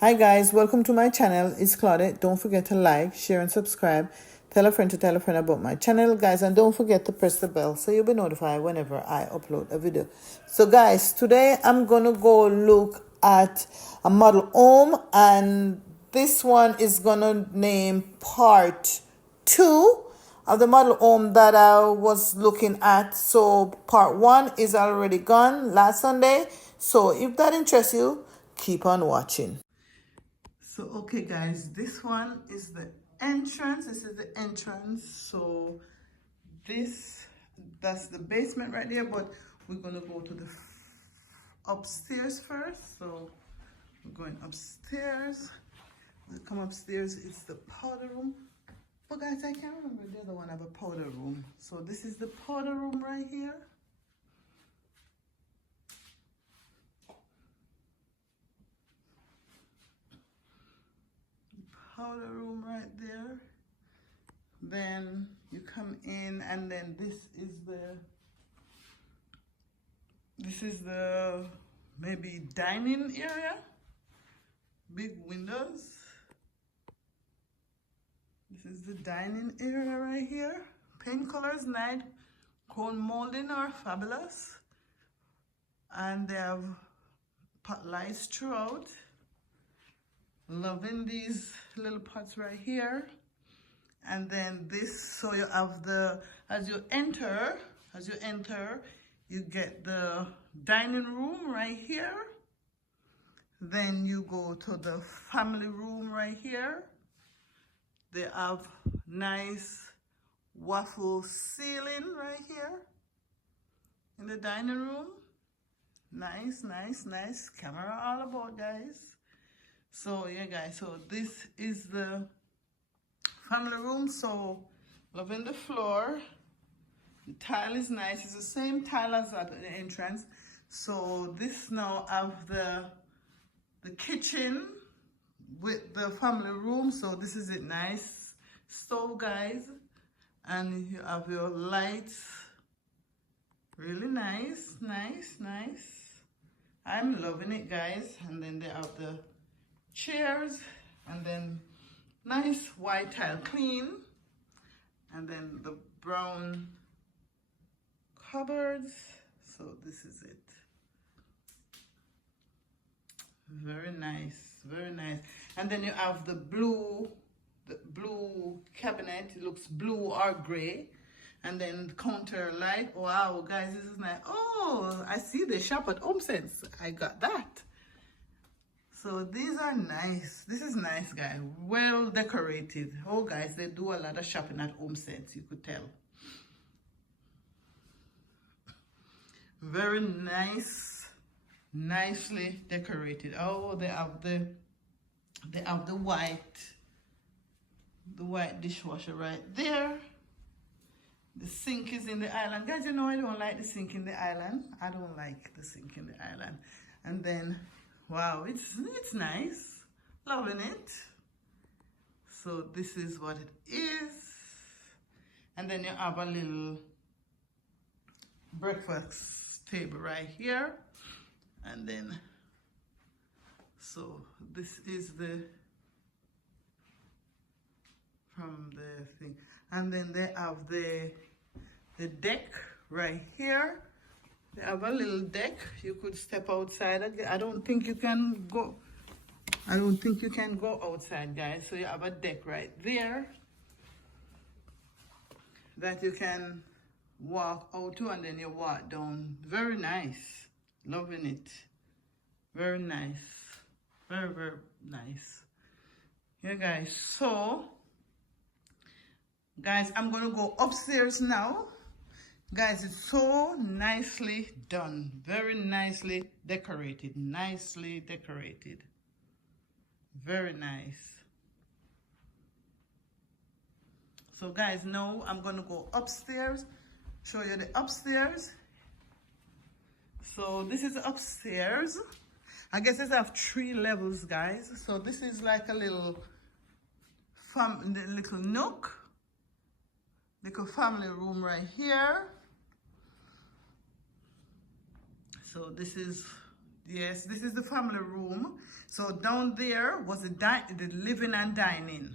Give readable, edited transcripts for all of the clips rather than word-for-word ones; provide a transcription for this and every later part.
Hi guys, welcome to my channel. It's Claudette. Don't forget to like, share and subscribe. Tell a friend to tell a friend about my channel, guys, and don't forget to press the bell so you'll be notified whenever I upload a video. So guys, today I'm gonna go look at a model home, and this one is gonna name part 2 of the model home that I was looking at. So part 1 is already gone last Sunday. So if that interests you, keep on watching. So okay guys, this one is the entrance. This is the entrance. So that's the basement right there, but we're gonna go to the upstairs first. So we're going upstairs. We come upstairs, it's the powder room. But guys, I can't remember the other one have a powder room. So this is the powder room right here. Powder room right there. Then you come in, and then this is the maybe dining area. Big windows. This is the dining area right here. Paint colors, nice. Cone molding are fabulous. And they have pot lights throughout. Loving these little pots right here. And then this, so you have the, as you enter, you get the dining room right here. Then you go to the family room right here. They have nice waffle ceiling right here in the dining room. Nice, nice, nice. Camera all about, guys. So yeah guys, so this is the family room. So loving the floor. The tile is nice. It's the same tile as at the entrance. So this now have the kitchen with the family room. So this is it, nice stove, guys, and you have your lights. Really nice, nice, nice. I'm loving it, guys. And then they have the chairs, and then nice white tile, clean, and then the brown cupboards. So this is it. Very nice, very nice. And then you have the blue cabinet. It looks blue or gray. And then counter light. Wow, guys, this is nice. Oh, I see the shop at HomeSense. I got that. So these are nice. This is nice, guys. Well decorated. Oh, guys, they do a lot of shopping at HomeSense, you could tell. Very nice. Nicely decorated. Oh, they have the white dishwasher right there. The sink is in the island, guys. You know I don't like the sink in the island. I don't like the sink in the island. And then wow, it's nice. Loving it. So this is what it is. And then you have a little breakfast table right here. And then, so this is the, from the thing. And then they have the deck right here. They have a little deck. You could step outside. I don't think you can go. I don't think you can go outside, guys. So you have a deck right there that you can walk out to, and then you walk down. Very nice. Loving it. Very nice. Very, very nice. Yeah, guys. So, guys, I'm going to go upstairs now. Guys, it's so nicely done. Very nicely decorated. Nicely decorated. Very nice. So, guys, now I'm going to go upstairs. Show you the upstairs. So this is upstairs. I guess it have 3 levels, guys. So this is like a little nook, little family room right here. So this is Yes, this is the family room. So down there was the living and dining.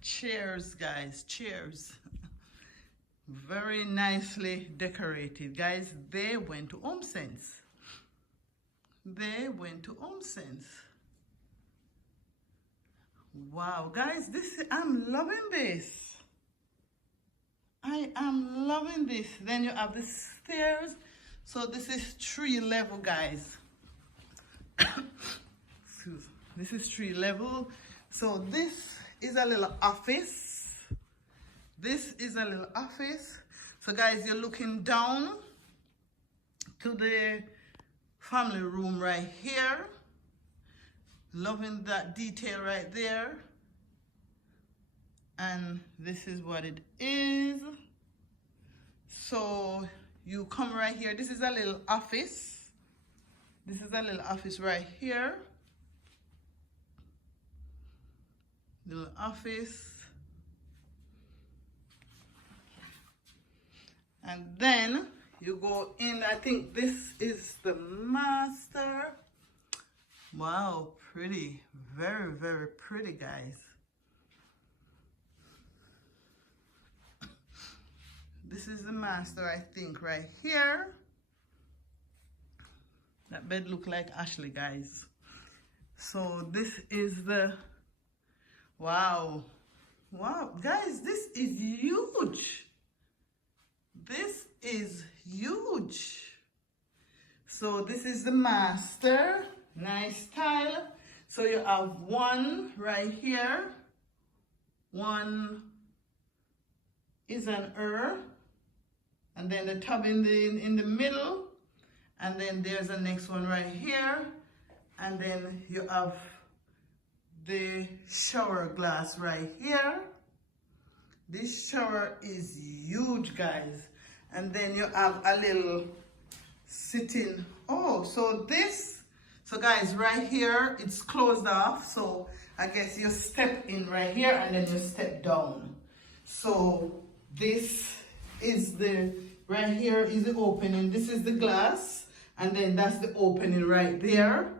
Chairs, guys, chairs. Very nicely decorated. Guys, they went to Home Sense. They went to Home Sense. Wow, guys, I'm loving this. I am loving this. Then you have the stairs. So this is 3 level, guys. Excuse. This is 3 level. So this is a little office. This is a little office. So guys, you're looking down to the family room right here. Loving that detail right there. And this is what it is. So you come right here. This is a little office. This is a little office right here. Little office. And then you go in. I think this is the master. Wow, pretty. Very, very pretty, guys. This is the master, I think, right here. That bed look like Ashley, guys. So this is the, wow. Wow, guys, this is huge. This is huge. So this is the master. Nice tile. So you have one right here. One is an and then the tub in the middle, and then there's the next one right here, and then you have the shower glass right here. This shower is huge, guys. And then you have a little sitting. Oh, so guys, right here it's closed off, so I guess you step in right here and then you step down. So this is right here is the opening. This is the glass, and then that's the opening right there.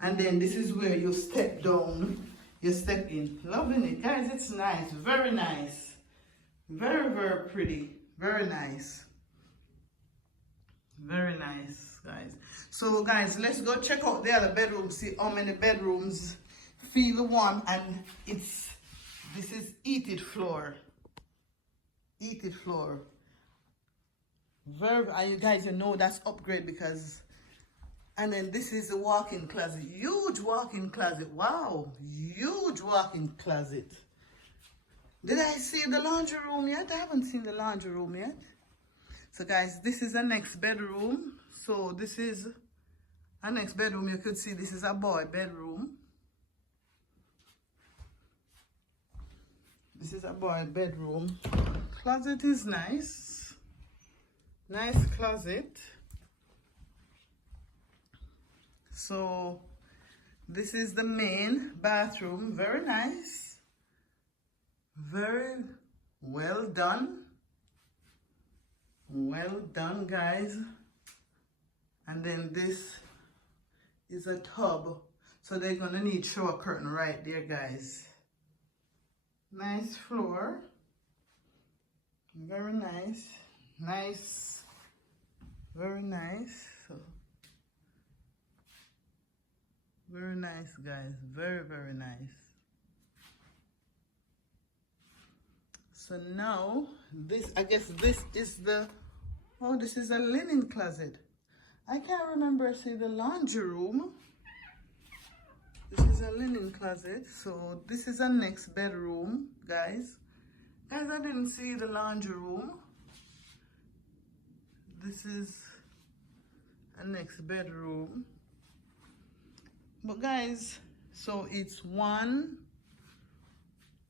And then this is where you step down, you step in. Loving it, guys. It's nice, very nice. Very, very pretty, very nice. Very nice, guys. So guys, let's go check out the other bedroom, see how many bedrooms feel one. And this is heated floor. Heated floor. Very, you guys, you know that's upgrade because, and then this is the walk-in closet. Huge walk-in closet. Wow, huge walk-in closet. Did I see the laundry room yet? I haven't seen the laundry room yet. So guys, this is the next bedroom. So this is a next bedroom. You could see this is a boy bedroom. This is a boy bedroom. Closet is nice. Nice closet. So this is the main bathroom. Very nice. Very well done. Well done, guys. And then this is a tub. So they're gonna need shower curtain right there, guys. Nice floor. Very nice. Nice. Very nice. So, very nice, guys. Very, very nice. So now, I guess this is this is a linen closet. I can't remember seeing the laundry room. This is a linen closet. So this is a next bedroom, guys. Guys, I didn't see the laundry room. This is a next bedroom. But guys, so it's 1,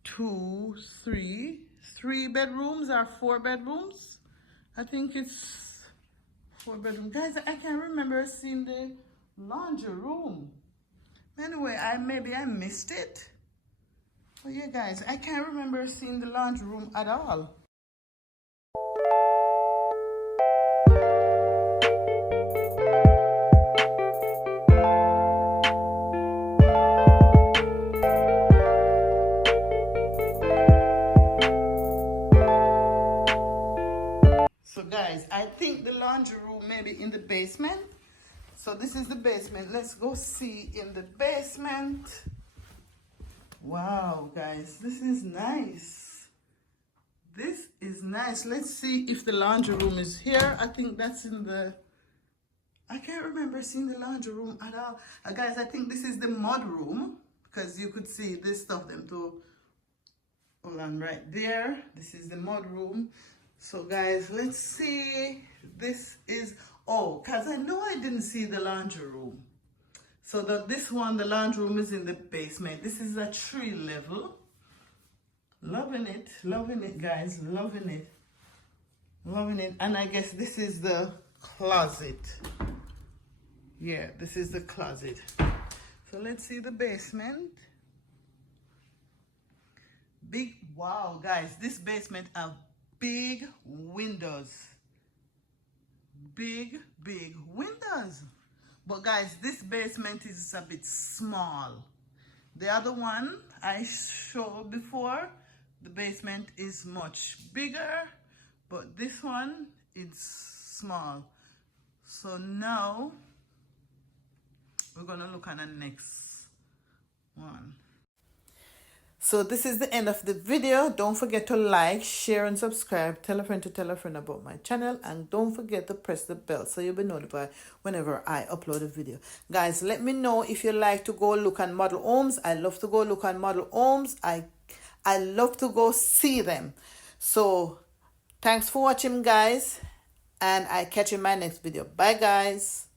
2, 3. 3 bedrooms or 4 bedrooms. I think it's 4 bedrooms. Guys, I can't remember seeing the laundry room. Anyway, maybe I missed it. But yeah, guys, I can't remember seeing the laundry room at all. So this is the basement. Let's go see in the basement. Wow, guys, this is nice. This is nice. Let's see if the laundry room is here. I think that's in the... I can't remember seeing the laundry room at all. Guys, I think this is the mud room, because you could see this stuff them too. Hold on, right there. This is the mud room. So guys, let's see. This is... Oh, because I know I didn't see the laundry room. So this one, the laundry room, is in the basement. This is a 3 level. Loving it, guys, loving it. Loving it. And I guess this is the closet. Yeah, this is the closet. So let's see the basement. Big, wow, guys, this basement have big windows. Big windows. But guys, this basement is a bit small. The other one I showed before, the basement is much bigger, but this one is small. So now we're gonna look at the next one. So this is the end of the video. Don't forget to like, share, and subscribe. Tell a friend to tell a friend about my channel. And don't forget to press the bell so you'll be notified whenever I upload a video. Guys, let me know if you like to go look at model homes. I love to go look at model homes. I love to go see them. So thanks for watching, guys. And I catch you in my next video. Bye, guys.